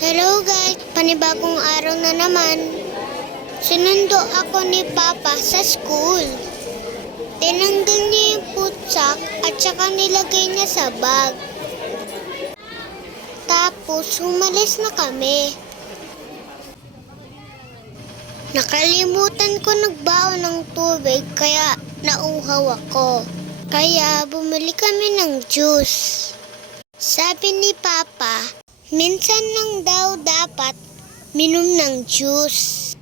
Hello guys, panibagong araw na naman. Sinundo ako ni Papa sa school. Tinanggal niya yung putsak at saka nilagay niya sa bag. Tapos umalis na kami. Nakalimutan ko nagbaon ng tubig kaya nauhaw ako. Kaya bumili kami ng juice. Sabi ni Papa, minsan lang daw dapat minom ng juice.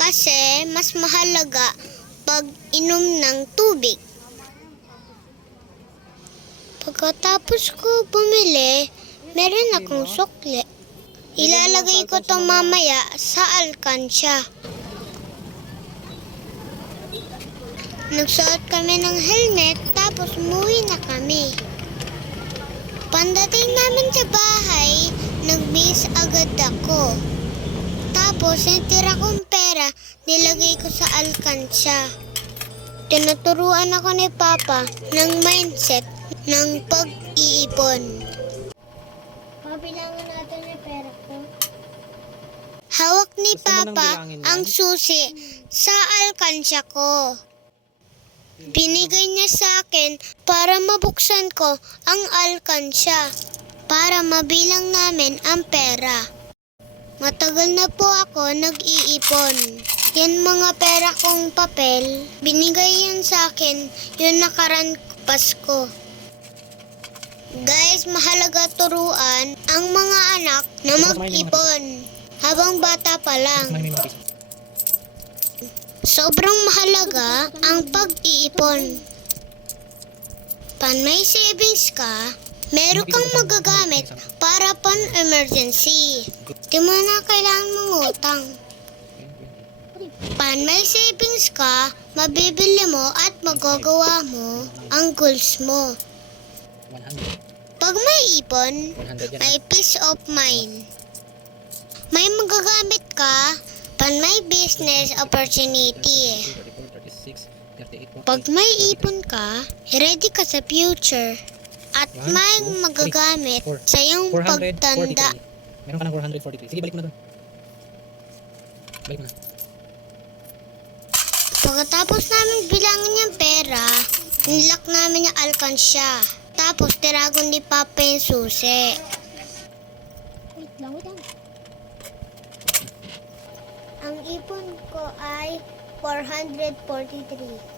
Kasi mas mahalaga pag inom ng tubig. Pagkatapos ko bumili, meron akong sukli. Ilalagay ko to mamaya sa alkansya. Nagsuot kami ng helmet tapos umuwi na kami. Pagdating namin sa bahay, nag-miss agad ako. Tapos yung tira kong pera, nilagay ko sa alkansya. Tinuturuan ako ni Papa ng mindset ng pag-iipon. Kabilangan natin yung pera ko. Hawak ni Papa ang susi sa alkansya ko. Binigay niya sa akin para mabuksan ko ang alkansya para mabilang namin ang pera. Matagal na po ako nag-iipon. Yan mga pera kong papel, binigay yan sa akin yung nakaraan Pasko. Guys, mahalaga turuan ang mga anak na mag-ipon habang bata pa lang. Sobrang mahalaga ang pag-iipon. Pan may savings ka, meron kang magagamit para pan-emergency. Di mo na kailangan mangutang. Pan may savings ka, mabibili mo at magagawa mo ang goals mo. Pag may ipon, may peace of mind. May magagamit ka, pan may business opportunity. Pag may ipon ka, ready ka sa future. At may magagamit sa iyong pagtanda. Meron ka ng 443. Sige, balik mo na doon. Balik mo na. Pagkatapos namin bilangin yung pera, nilak namin yung alkansya. Tapos tiragon ni Papa yung susi. Wait lang. Ang ipon ko ay 443.